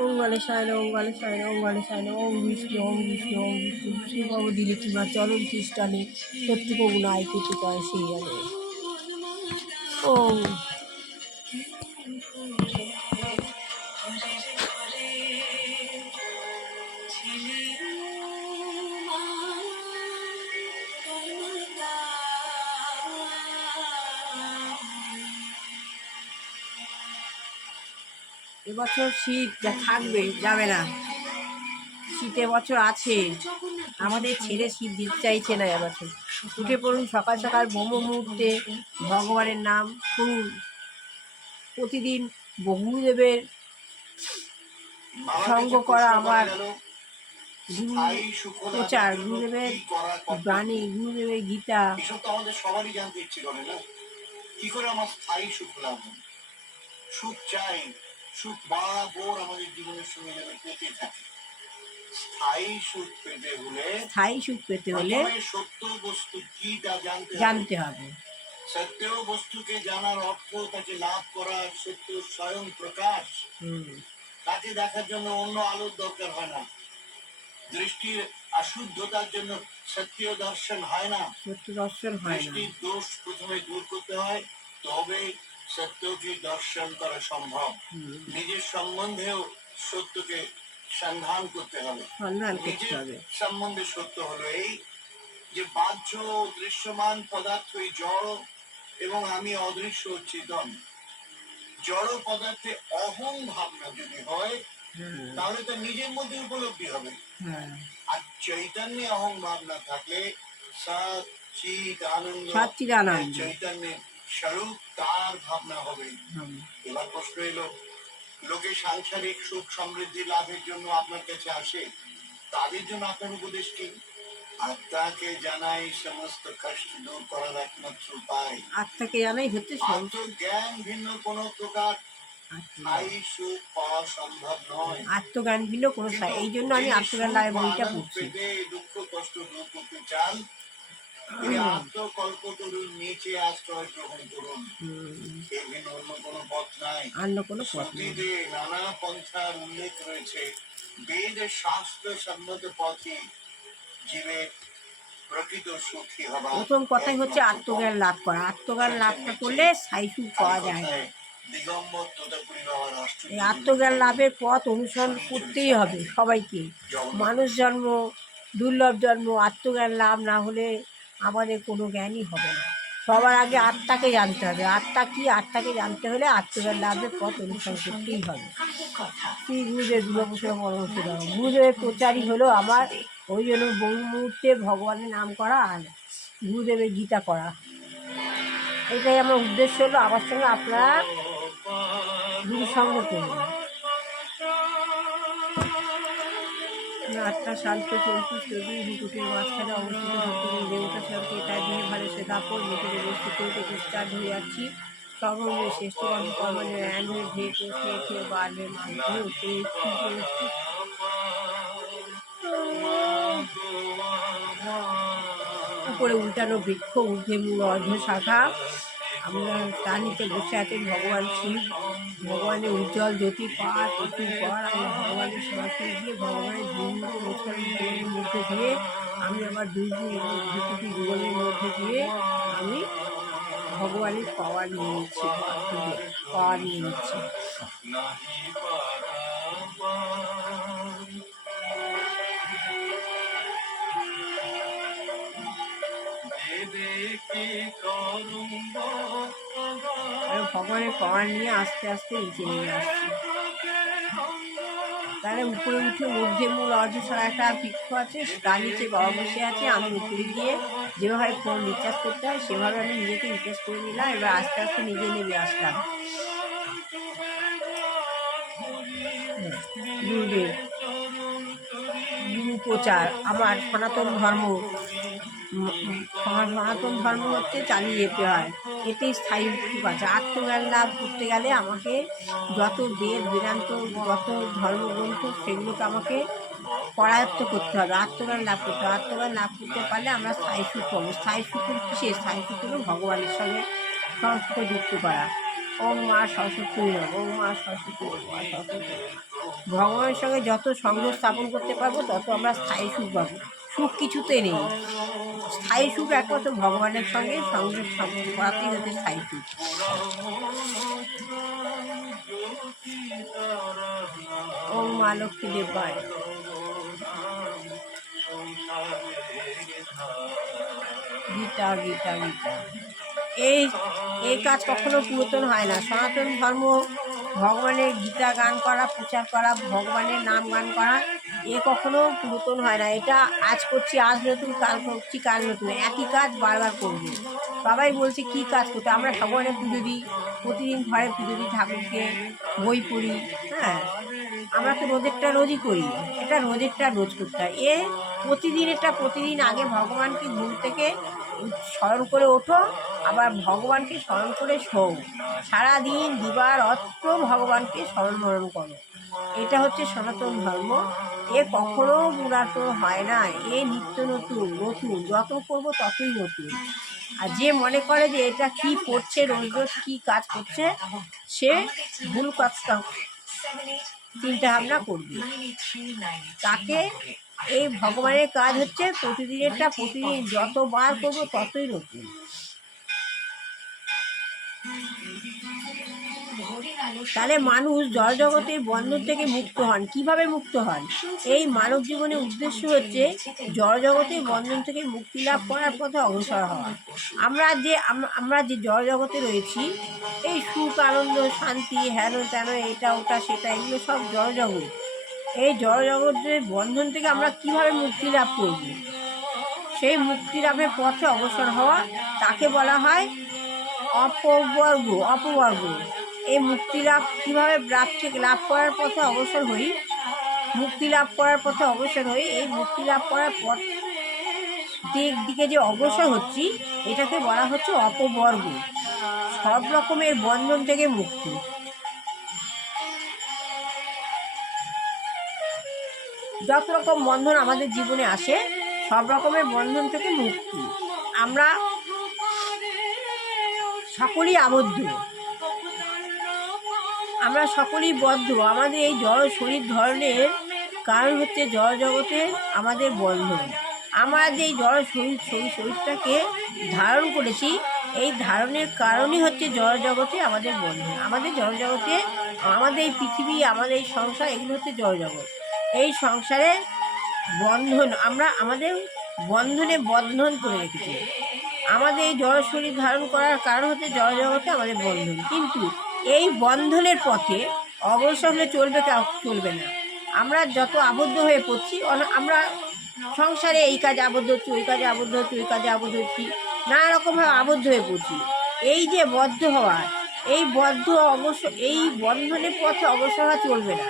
ওম গণেশায় নমঃ, ওম গণেশায় নমঃ, ওম গণেশায় নমঃ, ওম বিষ্ণু, ওম বিষ্ণু, ওম বিষ্ণু। শ্রীভব দিলে কিংবা চরণ খ্রিস্টানে শত্রু কবু নাই কিছু কয় সেই জানে। ওম এবছর শীত যা থাকবে, যাবে না। শীত এবছর আছে, আমাদের ছেড়ে শীত দিতে চাইছে না এবছর। উঠে পড়ুন সকাল সকাল ব্রহ্ম মুহূর্তে, ভগবানের নাম করুন। প্রতিদিন গুরুদেবের সঙ্গ করা আমার গুরু প্রচার, গুরুদেবের বাণী, গুরুদেবের গীতা। এসব তো আমাদের সবারই জানতে ইচ্ছে করে না, কি করে আমার স্থায়ী সুখ লাভ হবে। সুখ চাই, সুখ বরাবর আমাদের জীবনের সঙ্গে যেন পেতে থাকে। স্থায়ী সুখ পেতে হলে সত্য বস্তু কি তা জানতে হবে। সত্য বস্তুকে জানার অর্থ তাকে লাভ করার সত্য স্বয়ং প্রকাশ। তাকে দেখার জন্য অন্য আলোর দরকার হয় না। দৃষ্টির অশুদ্ধতার জন্য সত্য দর্শন হয় না। দৃষ্টির দোষ প্রথমে দূর করতে হয়, তবে সত্যকে দর্শন করা সম্ভব। নিজের সম্বন্ধেও সত্যকে সন্ধান করতে হবে। নিজের সম্বন্ধে সত্য হলো এই যে বাহ্য দৃশ্যমান পদার্থই জড় এবং আমি অদৃশ্য চেতন। জড় পদার্থে অহং ভাবনা যদি হয় তাহলে তো নিজের মধ্যে উপলব্ধি হবে। আর চৈতন্যে অহং ভাবনা থাকলে সচিত আনন্দ চৈতন্যের স্বরূপ তার ভাবনা হবে। এবার প্রশ্ন এলো, লোকে সাংসারিক সুখ সমৃদ্ধি লাভের জন্য আপনার কাছে আসে, তাদের জন্য আপনার উপদেশ কি? আত্মাকে জানাই সমস্ত কষ্ট দূর করার একমাত্র উপায়। আত্মাকে জানাই হচ্ছে আত্মজ্ঞান ভিন্ন কোন প্রকার স্থায়ী সুখ পাওয়া সম্ভব নয়। আত্মজ্ঞান ভিন্ন কোন, এই জন্য আমি আত্মজ্ঞান লাভের বইটা পড়ছি। দুঃখ কষ্ট দূর করতে চান, আত্মকল্পতরুর নিচে আশ্রয় গ্রহণ করুন। এর ভিন্ন অন্য কোনো পথ নাই। শ্রুতিতে নানা পন্থার উল্লেখ রয়েছে। বেদের শাস্ত্র সম্মত পথই জীবের প্রকৃত সুখী হওয়া। প্রথম কথাই হচ্ছে আত্মজ্ঞান লাভ করা। আত্মজ্ঞান লাভ না করলে স্থায়ী সুখ পাওয়া যায় না। এই আত্মজ্ঞান লাভের পথ অনুসরণ করতেই হবে সবাইকে। মানুষ জন্ম দুর্লভ জন্ম, আত্মজ্ঞান লাভ না হলে আমাদের কোনো জ্ঞানই হবে না। সবার আগে আত্মাকে জানতে হবে। আত্মা কি? আত্মাকে জানতে হলে আত্মজ্ঞান লাভের পথ অনুসরণ করতেই হবে। শ্রী গুরুদেব বিভূতিভূষণ পরমহংস গুরুদেবের প্রচারই হলো আমার, ওই জন্য বহু মুহূর্তে ভগবানের নাম করা আর গুরুদেবের গীতা করা, এটাই আমার উদ্দেশ্য হলো। আমার সঙ্গে আপনারা গুরু সঙ্গ করুন। আত্মা শান্ত চৌত্রিশ নদী মুকুটের মাঝখানে অবস্থিত সত্যগুরু দেবতা স্বরূপে তার দেহে ভারে সে কাপড় মুকুটে বস্তুত প্রতিষ্ঠা হয়ে যাচ্ছি। সর্বমে শ্রেষ্ঠ কর্মে র্যান হয়ে ধেয়ে প্রশ্নে খেয়ে বাড়বে মাধ্যমে উপরে উল্টানো বৃক্ষ, ঊর্ধ্বে মূল অর্ধ শাখা। আমরা তার নিচে বসে আছেন ভগবান শিব। ভগবানের উজ্জ্বল জ্যোতি পাঠ প্রচুর পর আমি ভগবানের সরাসরি গিয়ে ভগবানের দুর্মুখ যুগলের মধ্যে দিয়ে আমি আমার দুটি যুগলের মধ্যে দিয়ে আমি ভগবানের পাওয়ার নিয়ে নিচ্ছি, পাওয়ার নিয়ে নিচ্ছি। ভগবানের পাওয়ার নিয়ে আস্তে আস্তে নিচে নিয়ে আসছি। তাহলে উপরে উঠে মধ্যে মূল অর্ধশার একটা বৃক্ষ আছে, তার নিচে বাবা বসে আছে। আমি উপরে গিয়ে যেভাবে ফোন রিচার্জ করতে হয় সেভাবে আমি নিজেকে রিচার্জ করে নিলাম। এবার আস্তে আস্তে নিজে নেমে আসলাম। গুরুদেব গুরু প্রচার আমার সনাতন ধর্ম। সনাতন ধর্ম হচ্ছে চালিয়ে যেতে হয়, এতেই স্থায়ী সুখ আছে। আত্মজ্ঞান লাভ করতে গেলে আমাকে যত বেদ বেদান্ত যত ধর্মগ্রন্থ সেগুলোকে আমাকে করায়ত্ত করতে হবে, আত্মজ্ঞান লাভ করতে হবে। আত্মজ্ঞান লাভ করতে পারলে আমরা স্থায়ী সুখ পাবো। স্থায়ী সুখ কিসে? স্থায়ী সুখ হলো ভগবানের সঙ্গে সম্পর্ক যুক্ত করা। ওম মা সরস্বতী নম, ওম মা সরস্বতী নম, মা সরস্বতী নম। ভগবানের সঙ্গে যত সংযোগ স্থাপন করতে পারবো তত আমরা স্থায়ী সুখ পাবো। সুখ কিছুতে নেই, স্থায়ী সুখ একমাত্র ভগবানের সঙ্গে সংযোগ স্থাপন করাতেই হচ্ছে স্থায়ী সুখ। ওম মা লক্ষ্মী দেবায়। গীতা গীতা গীতা। এই এই কাজ কখনো পুরাতন হয় না। সনাতন ধর্ম ভগবানের গীতা গান করা, প্রচার করা, ভগবানের নাম গান করা, এ কখনো পুরাতন হয় না। এটা আজ করছি আজ নতুন, কাল করছি কাল নতুন, একই কাজ বারবার করবো। সবাই বলছে কী কাজ করতে, আমরা ভগবানের পুজো দিই, প্রতিদিন ঘরে পুজো দিই, ঠাকুরকে বই পড়ি, হ্যাঁ আমরা তো রোজেরটা রোজই করি, এটা রোজেরটা রোজ করতে হয়। প্রতিদিনেরটা প্রতিদিন আগে ভগবানকে ঘুম থেকে স্মরণ করে ওঠো, আবার ভগবানকে স্মরণ করে শোও, সারাদিন দিবার অত্র ভগবানকে স্মরণ মরণ করো। এটা হচ্ছে সনাতন ধর্ম। এ কখনো পুরাতন হয় না, এ নিত্য নতুন, নতুন যত করবো ততই নতুন। আর যে মনে করে যে এটা কি করছে, রোজ রোজ কী কাজ করছে, সে ভুল কাজটা চিন্তা ভাবনা করবে। তাকে এই ভগবানের কাজ হচ্ছে প্রতিদিনেরটা প্রতিদিন যতবার করবো ততই নতুন। তাহলে মানুষ জড়জগতের বন্ধন থেকে মুক্ত হন। কিভাবে মুক্ত হন? এই মানব জীবনের উদ্দেশ্য হচ্ছে জড়জগতের বন্ধন থেকে মুক্তি লাভ করার পথে অগ্রসর হওয়া। আমরা যে জড়জগতে রয়েছি, এই সুখ আনন্দ শান্তি হেন তেন এটা ওটা সেটা, এগুলো সব জড়জগৎ। এই জড়জগতের বন্ধন থেকে আমরা কিভাবে মুক্তি লাভ করব? সেই মুক্তি লাভের পথে অগ্রসর হওয়া, তাকে বলা হয় অপবর্গ। এই মুক্তি লাভ কীভাবে লাভ করার পথে অগ্রসর হই, মুক্তি লাভ করার পথে অগ্রসর হই, এই মুক্তি লাভ করার পথ দিকে যে অগ্রসর হচ্ছি, এটাকে বলা হচ্ছে অপবর্গ। সব রকমের বন্ধন থেকে মুক্তি। যত রকম বন্ধন আমাদের জীবনে আসে, সব রকমের বন্ধন থেকে মুক্তি। আমরা সকলেই আবদ্ধ, আমরা সকলেই বদ্ধ। আমাদের এই জড় শরীর ধরনের কারণ হচ্ছে জড় জগতের আমাদের বন্ধন। আমরা যে এই জড় শরীরটাকে ধারণ করেছি, এই ধারণের কারণই হচ্ছে জড় জগতে আমাদের বন্ধন। আমাদের জড় জগতে, আমাদের এই পৃথিবী, আমাদের এই সংসার, এগুলো হচ্ছে জড় জগৎ। এই সংসারে বন্ধন, আমরা আমাদের বন্ধনে বন্ধন করে রেখেছি। আমাদের এই জড় শরীর ধারণ করার কারণ হচ্ছে জড় জগতে আমাদের বন্ধন। কিন্তু এই বন্ধনের পথে অগ্রসর হলে চলবে না। আমরা যত আবদ্ধ হয়ে পড়ছি, আমরা সংসারে এই কাজে আবদ্ধ হচ্ছি, ওই কাজে আবদ্ধ হচ্ছি, ওই কাজে আবদ্ধ হচ্ছি, নানা রকমভাবে আবদ্ধ হয়ে পড়ছি। এই যে বদ্ধ হওয়া, এই বন্ধনের পথে অগ্রসর হওয়া চলবে না।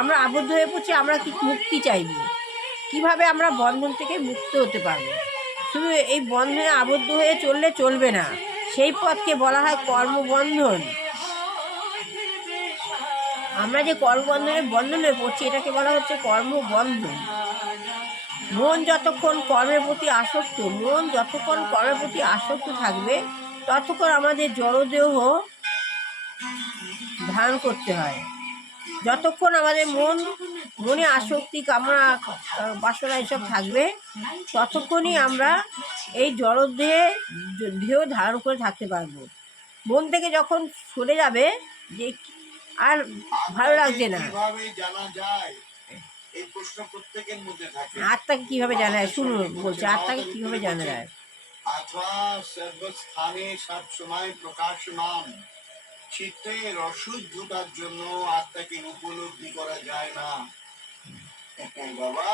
আমরা আবদ্ধ হয়ে পড়ছি, আমরা কি মুক্তি চাইব, কিভাবে আমরা বন্ধন থেকে মুক্ত হতে পারবো? শুধু এই বন্ধনে আবদ্ধ হয়ে চললে চলবে না, সেই পথকে বলা হয় কর্মবন্ধন। আমরা যে বন্ধনে পড়ছি, এটাকে বলা হচ্ছে কর্মবন্ধন। মন যতক্ষণ কর্মের প্রতি আসক্ত থাকবে, ততক্ষণ আমাদের জড়দেহ ধারণ করতে হয়। যতক্ষণ আমাদের মনে আসক্তি, কামনা, বাসনা এসব থাকবে, ততক্ষণই আমরা এই দেহ ধারণ করে থাকতে পারবো। মন থেকে যখন সরে যাবে, যে আর ভালো লাগছে না, আত্মাকে কিভাবে জানা যায়? শুনুন বলছে, আত্মাকে কিভাবে জানা যায়? চিত্তের অশুদ্ধতার জন্য আত্মাকে উপলব্ধি করা যায় না বাবা।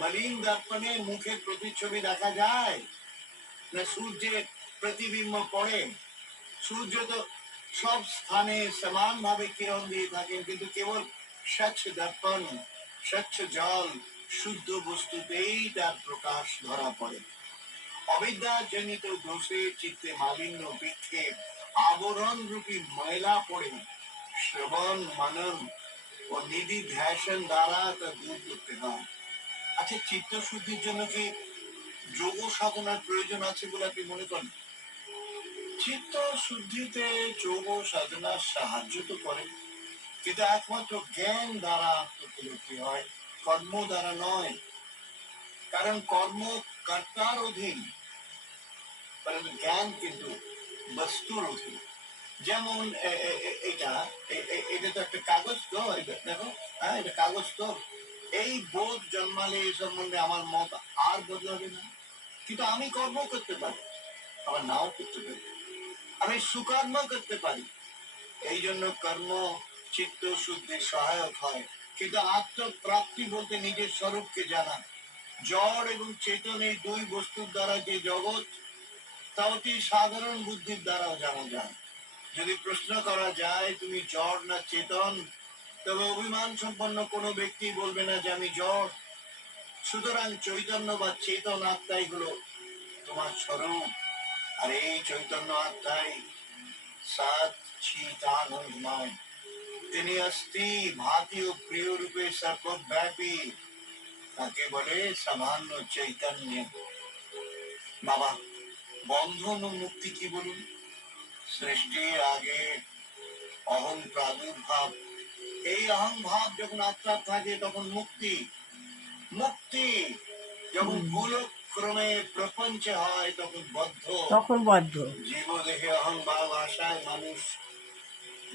মলিন দর্পণে মুখের প্রতিচ্ছবি দেখা যায় না সূর্যের প্রতিবিম্ব পড়ে? সূর্য তো সব স্থানে সমান ভাবে কিরণ দিয়ে থাকেন, কিন্তু কেবল স্বচ্ছ দর্পণ, স্বচ্ছ জল, শুদ্ধ বস্তুতেই তার প্রকাশ ধরা পড়ে। অবিদ্যাজনিত দোষে চিত্তে মালিন্য, বিক্ষেপ, আবরণ রূপী ময়লা পড়ে শ্রবণ, মনন ও নিধি ধ্যান দ্বারা তা দূর করতে হয়। আচ্ছা, চিত্ত শুদ্ধির জন্য কি যোগ সাধনার প্রয়োজন আছে বলে আপনি মনে করেন? চিত্ত শুদ্ধিতে যোগ সাধনা সাহায্য তো করে, কিন্তু একমাত্র জ্ঞান দ্বারা আত্মোপলব্ধি হয়, কর্ম দ্বারা নয়। কারণ কর্ম কর্তার অধীন, কারণ জ্ঞান কিন্তু বস্তুর অধীন। যেমন এটা এটা তো একটা কাগজ তো, দেখো, হ্যাঁ, এটা কাগজ তো। এই বোধ জন্মালে এই সম্বন্ধে আমার মত আর বদলাবে না, কিন্তু আমি কর্ম করতে পারি, আবার নাও করতে পারি, আমি সুকর্ম করতে পারি। এই জন্য কর্ম চিত্ত শুদ্ধির সহায়ক হয়। কিন্তু আত্মপ্রাপ্তি বলতে নিজের স্বরূপকে জানা। জড় এবং চেতন এই দুই বস্তুর দ্বারা যে জগৎ, তা অতি সাধারণ বুদ্ধির দ্বারাও জানা যায়। যদি প্রশ্ন করা যায় তুমি জড় না চেতন, তবে অভিমান সম্পন্ন কোনো ব্যক্তি বলবে না যে আমি জড়। সুতরাং চৈতন্য বা চেতন আত্মাই হলো তোমার স্বরূপ। আর এই চৈতন্য আত্মাই সৎ চিদানন্দময়। তিনি অস্থি ভাতি ও প্রিয় রূপে সর্বব্যাপী, তাকে বলে সামান্য চৈতন্য। বাবা, বন্ধন ও মুক্তি কি বলুন? সৃষ্টির আগে অহং প্রাদুর্ভাব, এই অহং ভাব যখন আত্মার থাকে তখন মুক্তি। মুক্তি যখন গোলক ক্রমে প্রপঞ্চ হয় তখন বদ্ধ। তখন বদ্ধ। জীব দেখে অহং ভাব আশায় মানুষ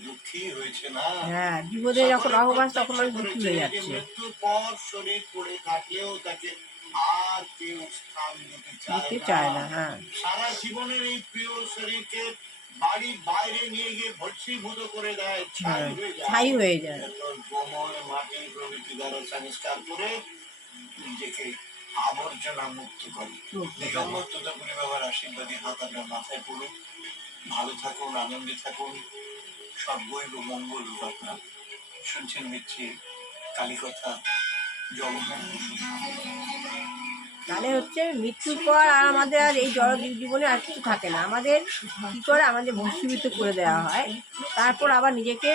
দুঃখী হয়েছে না? হ্যাঁ, জীবনে যখন অহংভাব তখন মানুষ দুঃখী হয়ে যাচ্ছে। মৃত্যুর পর শরীর পড়ে থাকলেও তাকে আর কেউ স্থান দিতে চায় না। হ্যাঁ, সারা জীবনের এই প্রিয় শরীরকে বাড়ির বাইরে নিয়ে গিয়ে ভস্মীভূত করে দেয়, ছাই হয়ে যায়। গোময় মাটি প্রভৃতি দ্বারা সংস্কার করে নিজেকে আবর্জনা মুক্ত করে। দিগম্বর তোতাপুরি বাবার আশীর্বাদী হাত আপনার মাথায় পড়ুন। ভালো থাকুন, আনন্দে থাকুন, সর্বৈব মঙ্গল হোক আপনার। শুনছেন মিচ্ছি কালীকথা, জগন্নাথ বসু। তাহলে হচ্ছে মৃত্যুর পর আর আমাদের আর এই জড় জীবনে আর কিছু থাকে না। আমাদের কী করে আমাদের ভস্মীভূত করে দেওয়া হয়, তারপর আবার নিজেকে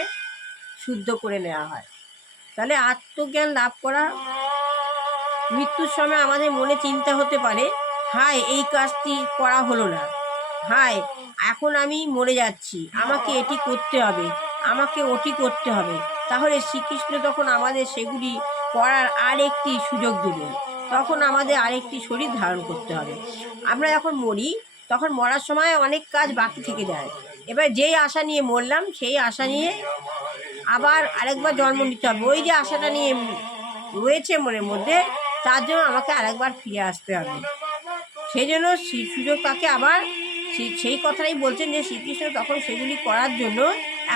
শুদ্ধ করে নেওয়া হয়। তাহলে আত্মজ্ঞান লাভ করা, মৃত্যুর সময় আমাদের মনে চিন্তা হতে পারে, হায় এই কাজটি করা হলো না, হায় এখন আমি মরে যাচ্ছি, আমাকে এটি করতে হবে, আমাকে ওটি করতে হবে। তাহলে শ্রীকৃষ্ণ তখন আমাদের সেগুলি করার আরেকটি সুযোগ দেবেন। তখন আমাদের আরেকটি শরীর ধারণ করতে হবে। আমরা যখন মরি তখন মরার সময় অনেক কাজ বাকি থেকে যায়। এবার যেই আশা নিয়ে মরলাম সেই আশা নিয়ে আবার আরেকবার জন্ম নিতে হবে। ওই যে আশাটা নিয়ে রয়েছে মনের মধ্যে, তার জন্য আমাকে আরেকবার ফিরে আসতে হবে। সেই জন্য সুযোগ তাকে আবার সেই কথাই বলছেন যে শ্রীকৃষ্ণ তখন সেগুলি করার জন্য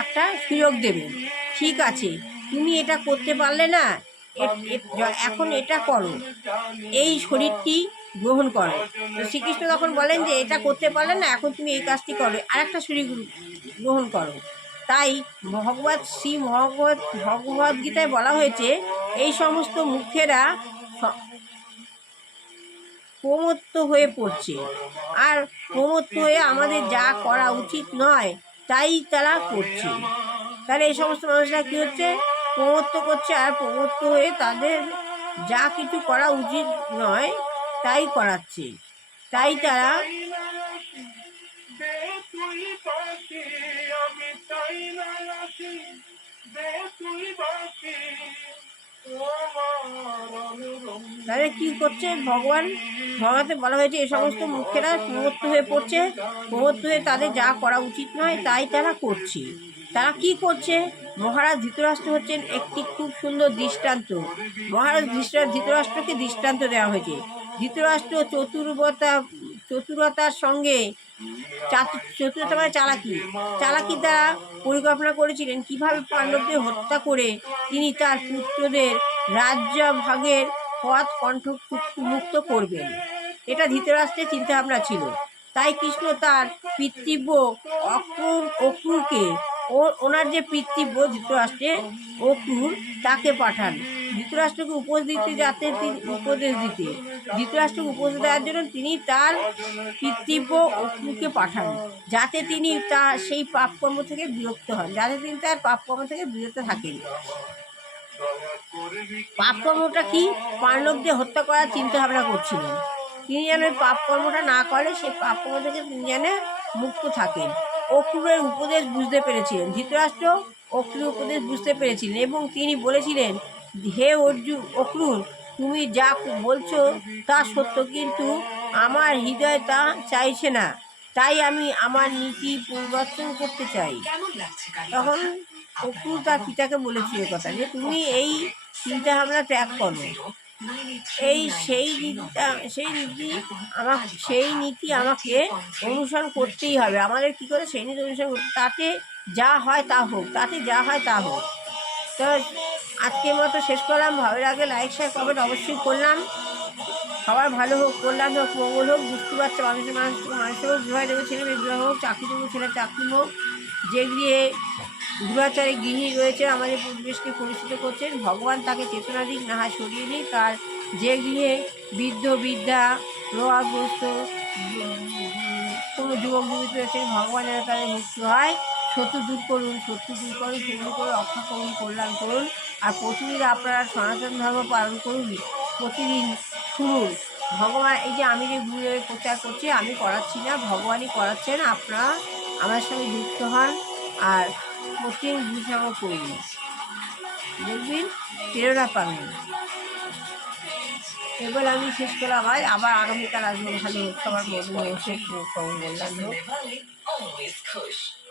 একটা সুযোগ দেবেন। ঠিক আছে, তুমি এটা করতে পারলে না, এখন এটা করো, এই শরীরটি গ্রহণ করো। তো শ্রীকৃষ্ণ তখন বলেন যে এটা করতে পারলে না, এখন তুমি এই কাজটি করো, আরেকটা শরীর গ্রহণ করো। তাই ভগবদ গীতায় বলা হয়েছে এই সমস্ত মুখেরা প্রমত্ত হয়ে পড়ছে, আর প্রমত্ত হয়ে আমাদের যা করা উচিত নয় তাই তারা করছে। তাহলে এই সমস্ত মানুষরা কী হচ্ছে, প্রমত্ত করছে, আর প্রমত্ত হয়ে তাদের যা কিছু করা উচিত নয় তাই করাচ্ছে। তাই তারা তাহলে কি করছে ভগবানতে বলা হয়েছে এই সমস্ত মুখেরা প্রমত্ত হয়ে পড়ছে, প্রমত্ত হয়ে তাদের যা করা উচিত নয় তাই তারা করছে। তারা কি করছে? মহারাজ ধৃতরাষ্ট্র হচ্ছেন একটি খুব সুন্দর দৃষ্টান্ত। মহারাজ ধৃতরাষ্ট্রকে দৃষ্টান্ত দেওয়া হয়েছে। ধৃতরাষ্ট্র চতুরতার সঙ্গে, চতুরতা মানে চালাকি দ্বারা পরিকল্পনা করেছিলেন কিভাবে পাণ্ডবদের হত্যা করে তিনি তার পুত্রদের রাজ্য ভাগের পথ মুক্ত করবেন। এটা ধৃতরাষ্ট্রের চিন্তাভাবনা ছিল। তাই কৃষ্ণ তার পিতৃব্য অক্রূরকে, ওনার যে পিতৃব্য ধৃতরাষ্ট্রের অক্রূর, তাকে পাঠান ধৃতরাষ্ট্রকে উপদেশ দিতে। ধৃতরাষ্ট্রকে উপদেশ দেওয়ার জন্য তিনি তার পিতৃব্য অক্রূরকে পাঠান, যাতে তিনি তার সেই পাপকর্ম থেকে বিরক্ত হন, যাতে তিনি তার পাপকর্ম থেকে বিরত থাকেন। পাপকর্মটা কি? পাণ্ডবদের হত্যা করার চিন্তা ভাবনা করছিলেন। তিনি যেন পাপকর্মটা না করে, সেই পাপকর্ম থেকে তিনি যেন মুক্ত থাকেন। অক্রূরের উপদেশ বুঝতে পেরেছিলেন, ধৃতরাষ্ট্র অক্রূরের উপদেশ বুঝতে পেরেছিলেন এবং তিনি বলেছিলেন, হে অক্রূর, তুমি যা বলছো তা সত্য, কিন্তু আমার হৃদয় তা চাইছে না, তাই আমি আমার নীতি পরিবর্তন করতে চাই। তখন অক্রূর তার পিতাকে বলেছিল কথা, যে তুমি এই চিন্তা ভাবনা ত্যাগ করো, সেই নীতি আমাকে অনুসরণ করতেই হবে। আমাদের কি করে সেই নীতি অনুসরণ করতে, তাতে যা হয় তা হোক, তো আজকের মতো শেষ করলাম। ভালো লাগলে লাইক শেয়ার কমেন্ট অবশ্যই করলাম। সবার ভালো হোক, কল্যাণ হোক, মঙ্গল হোক, বুঝতে পারছে মানুষের হোক, বিবাহ দেবো ছেলে মেয়ে বিবাহ হোক, চাকরি দেবো ছেলে চাকরি হোক। যে গৃহে গৃহাচারী গৃহিণী রয়েছে আমাদের পরিবেশকে পরিচিত করছেন, ভগবান তাকে চেতনা দিক, না হয় সরিয়ে নিক। তার যে গৃহে বৃদ্ধ বৃদ্ধা রোগাগ্রস্ত কোনো যুবক যুবতী রয়েছেন, ভগবান যেন তাদের মুক্তি হয়। শত্রু দূর করুন, শুরু করে রক্ষা করুন, কল্যাণ করুন। আর প্রতিদিন আপনারা সনাতন ধর্ম পালন করুন, প্রতিদিন শুনুন। ভগবান, এই যে আমি যে গুরুদেবের প্রচার করছি, আমি করাচ্ছি না, ভগবানই করাচ্ছেন। আপনারা আমার সঙ্গে যুক্ত হন আর প্রতিদিন গুরুসঙ্গ করুন, দেখবেন প্রেরণা পাবেন। এবার আমি শেষ করলাম, আবার আগামীকাল আসবো। ভালো হোক, সবার মধুময় হোক, কল্যাণ হোক।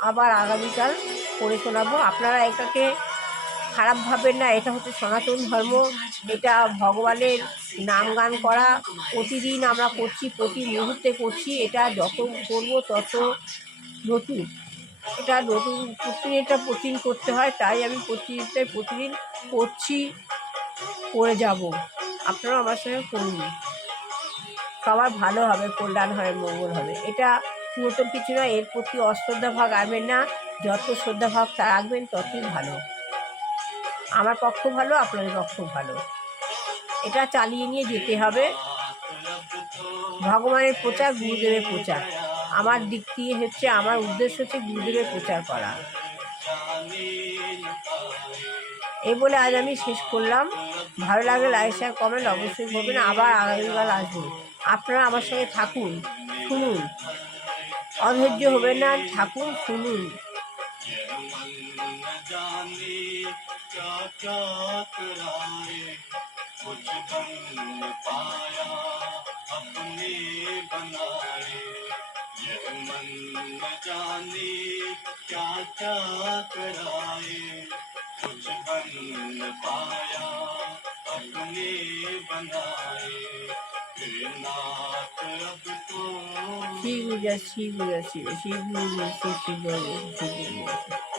আবার আগামীকাল পড়ে শোনাবো। আপনারা এটাকে খারাপ ভাবেন না, এটা হচ্ছে সনাতন ধর্ম। এটা ভগবানের নাম গান করা প্রতিদিন আমরা করছি, প্রতি মুহূর্তে করছি। এটা যত করবো তত নতুন, এটা নতুন প্রতিদিন করতে হয়। তাই আমি প্রতিদিন করছি, করে যাব। আপনারা আমার সঙ্গে করুন, সবার ভালো হবে, কল্যাণ হবে, মঙ্গল হবে। এটা পুরাতন কিছু নয়, এর প্রতি অশ্রদ্ধা ভাগ রাখবেন না। যত শ্রদ্ধা ভাগ রাখবেন ততই ভালো। আমার পক্ষ ভালো, আপনাদের পক্ষ ভালো। এটা চালিয়ে নিয়ে যেতে হবে। ভগবানের প্রচার, গুরুদেবের প্রচার। আমার দিক দিয়ে হচ্ছে, আমার উদ্দেশ্য হচ্ছে গুরুদেবের প্রচার করা। এই বলে আজ আমি শেষ করলাম। ভালো লাগলে লাইক শেয়ার কমেন্ট অবশ্যই করবেন। আবার আগামীকাল আসবো। আপনারা আমার সঙ্গে থাকুন, শুনুন, অধৈর্য হবেন না, থাকুন, শুনুন। শ্রী গুরু, শ্রী গুরু, শ্রী গুরু, শ্রী গুরু, শ্রী গুরু।